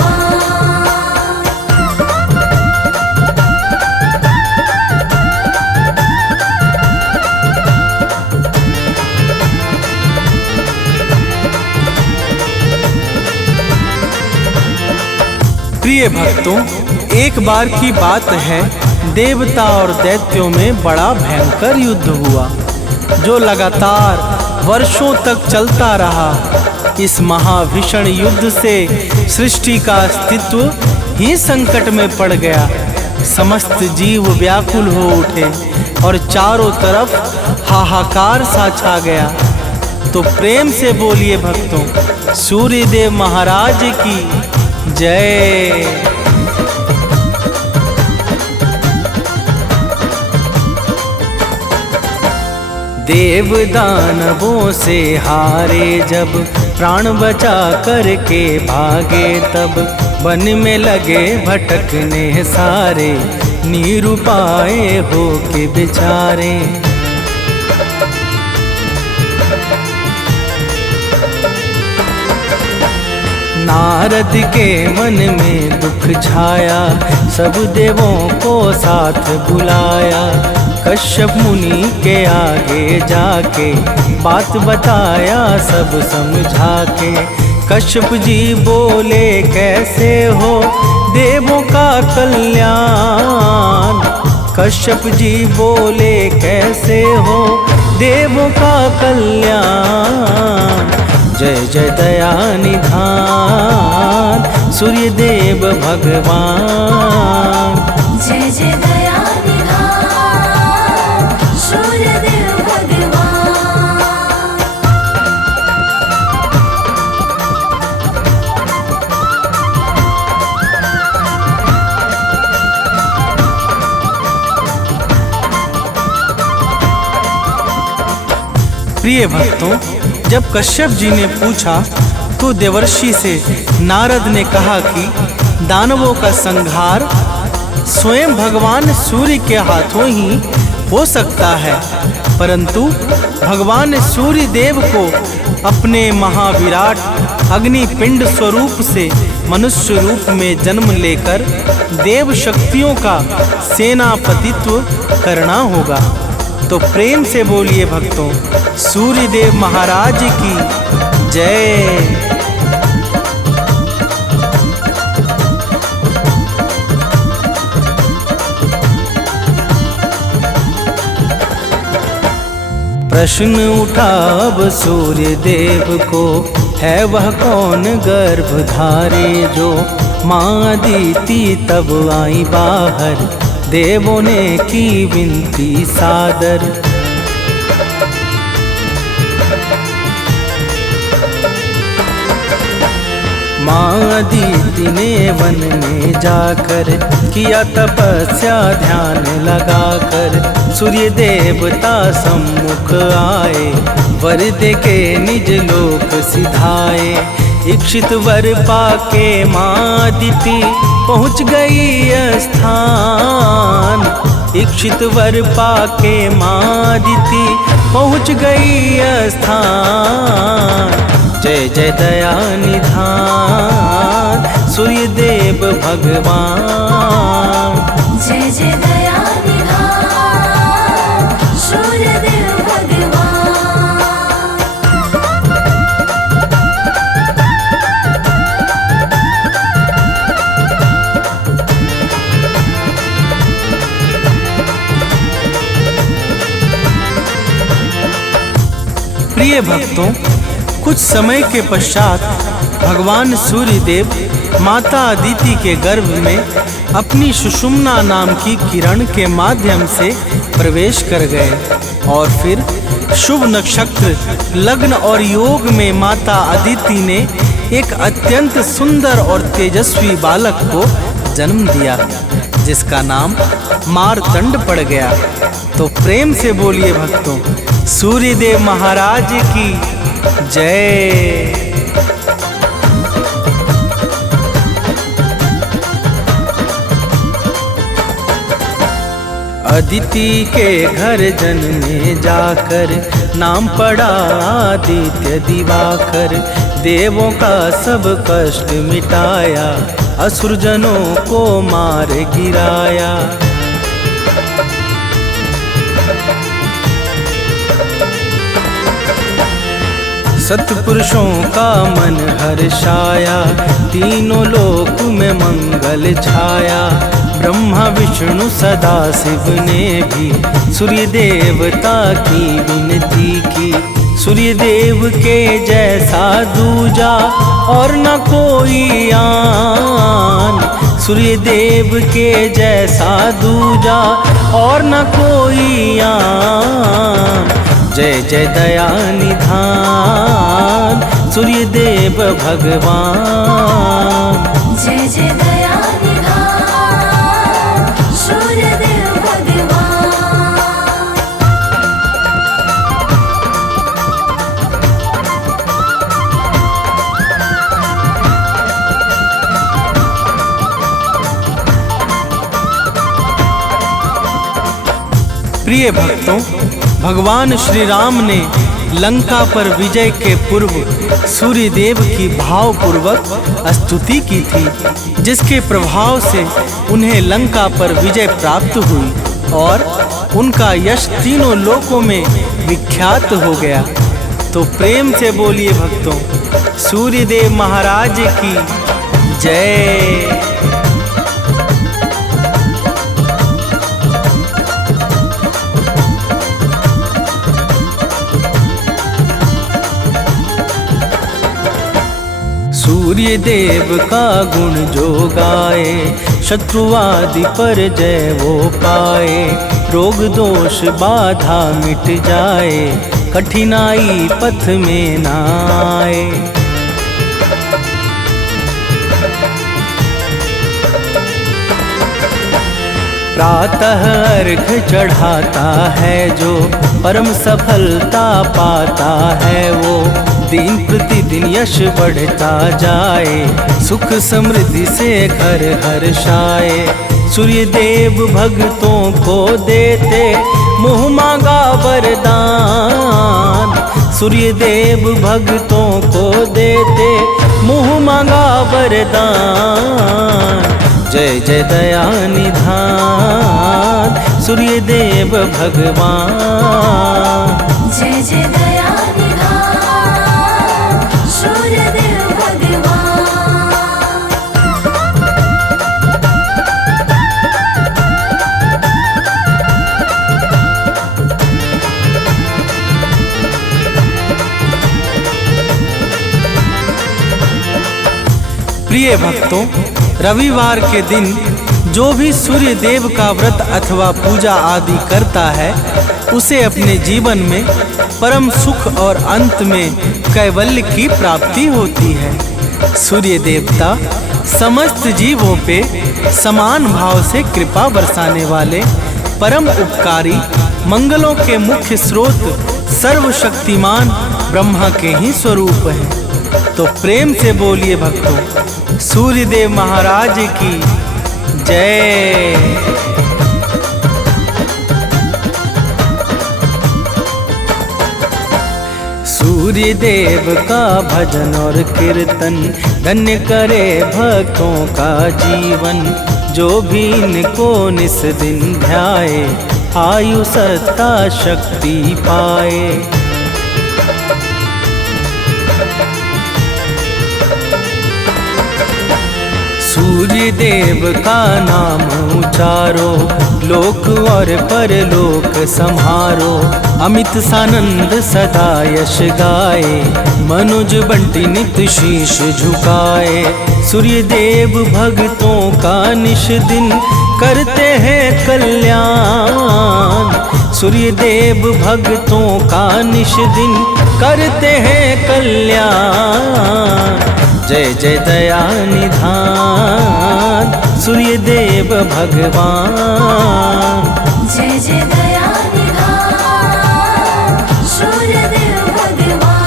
प्रिय भक्तों, एक बार की बात है, देवता और दैत्यों में बड़ा भयंकर युद्ध हुआ जो लगातार वर्षों तक चलता रहा। इस महाभीषण युद्ध से सृष्टि का अस्तित्व ही संकट में पड़ गया। समस्त जीव व्याकुल हो उठे और चारों तरफ हाहाकार सा छा गया। तो प्रेम से बोलिए भक्तों, सूर्यदेव महाराज की जय। देव दानवों से हारे जब, प्राण बचा करके भागे तब, वन में लगे भटकने सारे, निरुपाय हो के बेचारे। नारद के मन में दुख छाया, सब देवों को साथ बुलाया। कश्यप मुनि के आगे जाके बात बताया सब समझा के। कश्यप जी बोले कैसे हो देवों का कल्याण। कश्यप जी बोले कैसे हो देवों का कल्याण। जय जय दया निधान सूर्यदेव भगवान। जय जय दया निधान सूर्यदेव भगवान। प्रिय भक्तों, जब कश्यप जी ने पूछा तो देवर्षि से नारद ने कहा कि दानवों का संहार स्वयं भगवान सूर्य के हाथों ही हो सकता है, परंतु भगवान सूर्य देव को अपने महाविराट अग्निपिंड स्वरूप से मनुष्य रूप में जन्म लेकर देव शक्तियों का सेनापतित्व करना होगा। तो प्रेम से बोलिए भक्तों, सूर्यदेव महाराज की जय। प्रश्न उठा अब सूर्यदेव को, है वह कौन गर्भधारी जो माँ अदिति तब आई बाहर, देवों ने की विनती सादर। माँ अदिति ने वन में जाकर किया तपस्या ध्यान लगाकर। सूर्य देवता सम्मुख आए, वर दे के निज लोक सिधाए। इच्छित वर पाके माँ अदिति पहुँच गई स्थान। इच्छित वर पाके माँ अदिति पहुँच गई स्थान। जय जय दया निधान सूर्यदेव भगवान। जय जय दया निधान सूर्यदेव भगवान। प्रिय भक्तों, कुछ समय के पश्चात भगवान सूर्यदेव माता अदिति के गर्भ में अपनी सुषुम्ना नाम की किरण के माध्यम से प्रवेश कर गए और फिर शुभ नक्षत्र लग्न और योग में माता अदिति ने एक अत्यंत सुंदर और तेजस्वी बालक को जन्म दिया, जिसका नाम मार्तंड पड़ गया। तो प्रेम से बोलिए भक्तों, सूर्यदेव महाराज की जय। अदिति के घर जनने जाकर नाम पड़ा आदित्य दिवाकर। देवों का सब कष्ट मिटाया, असुरजनों को मार गिराया। सत्पुरुषों का मन हर्षाया, तीनों लोक में मंगल छाया। ब्रह्मा विष्णु सदा शिव ने भी सूर्य देवता की विनती की। सूर्य देव के जैसा दूजा और न कोई आन। सूर्य देव के जैसा दूजा और न कोई आन। जय जय दया निधान सूर्य देव भगवान। जय जय दया निधान सूर्य देव भगवान। प्रिय भक्तों, भगवान श्री राम ने लंका पर विजय के पूर्व सूर्य देव की भावपूर्वक स्तुति की थी, जिसके प्रभाव से उन्हें लंका पर विजय प्राप्त हुई और उनका यश तीनों लोकों में विख्यात हो गया। तो प्रेम से बोलिए भक्तों, सूर्य देव महाराज की जय। सूर्य देव का गुण जो गाए, शत्रुवादि पर जय वो पाए। रोग दोष बाधा मिट जाए, कठिनाई पथ में ना आए। प्रातः अर्घ चढ़ाता है जो, परम सफलता पाता है वो। दिन प्रतिदिन यश बढ़ता जाए, सुख समृद्धि से घर हर्षाए। सूर्य देव भक्तों को देते मुँह मांगा वरदान। सूर्य देव भक्तों को देते मुँह मांगा वरदान। जय जय दया निधान सूर्य देव भगवान। जय जय दया निधान सूर्य देव भगवान। प्रिय भक्तों, रविवार के दिन जो भी सूर्य देव का व्रत अथवा पूजा आदि करता है, उसे अपने जीवन में परम सुख और अंत में कैवल्य की प्राप्ति होती है। सूर्य देवता समस्त जीवों पे समान भाव से कृपा बरसाने वाले परम उपकारी, मंगलों के मुख्य स्रोत, सर्वशक्तिमान ब्रह्मा के ही स्वरूप हैं। तो प्रेम से बोलिए भक्तों, सूर्य देव महाराज की जय। सूर्य देव का भजन और कीर्तन धन्य करे भक्तों का जीवन। जो भी इनको निस दिन ध्याए, आयु सत्ता शक्ति पाए। सूर्य देव का नाम उचारो, लोक और परलोक संहारो। अमित सानंद सदा यश गाए, मनुज बंटी नित शीश झुकाए। सूर्य देव भक्तों का निश दिन करते हैं कल्याण। सूर्य देव भक्तों का निश दिन करते हैं कल्याण। जय जय दया निधान सूर्य देव भगवान। जय जय दया निधान सूर्य देव भगवान।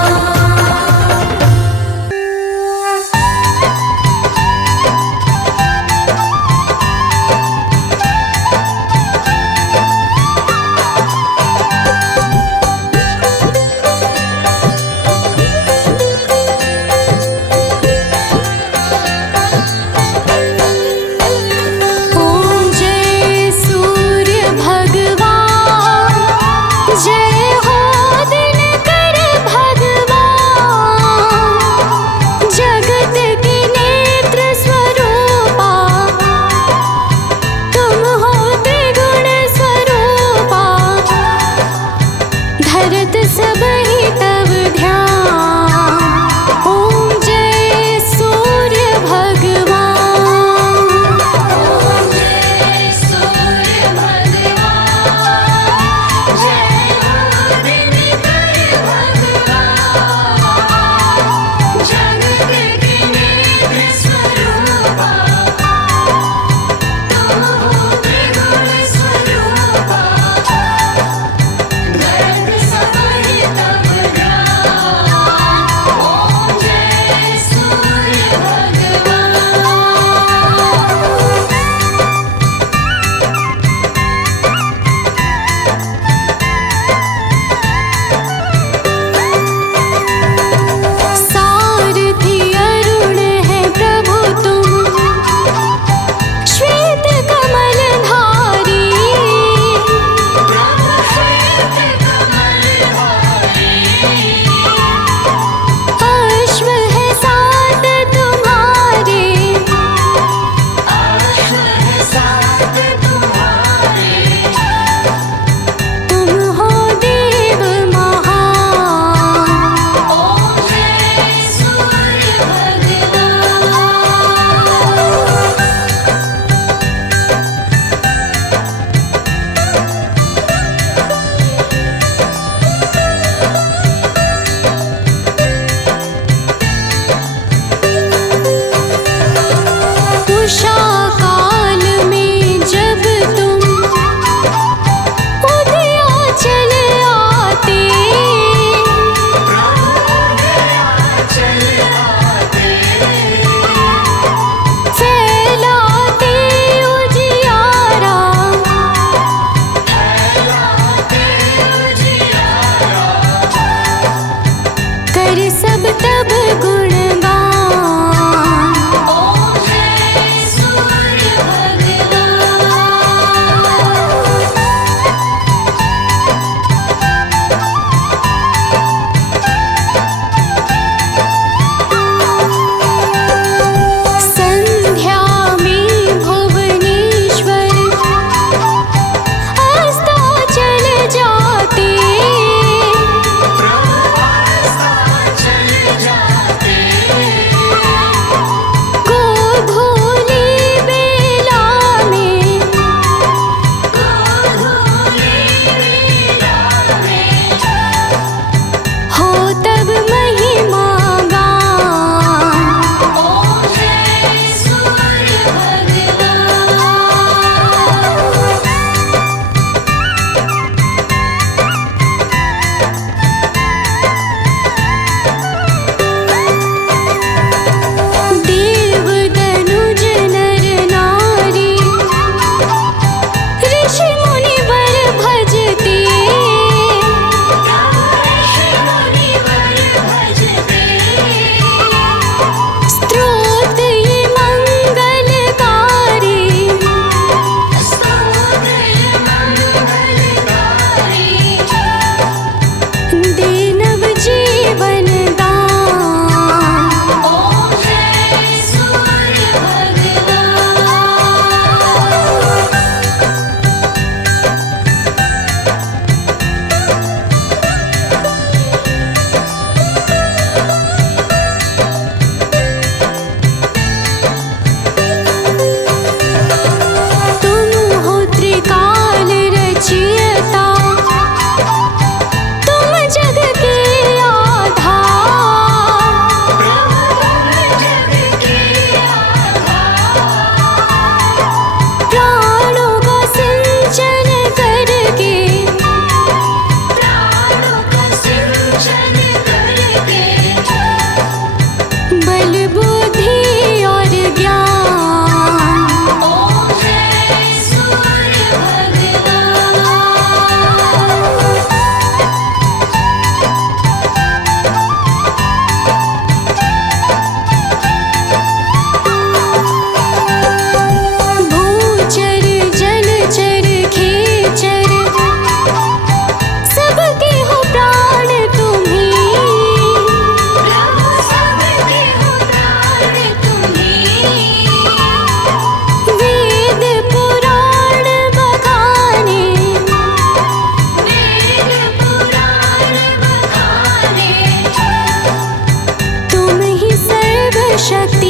शक्ति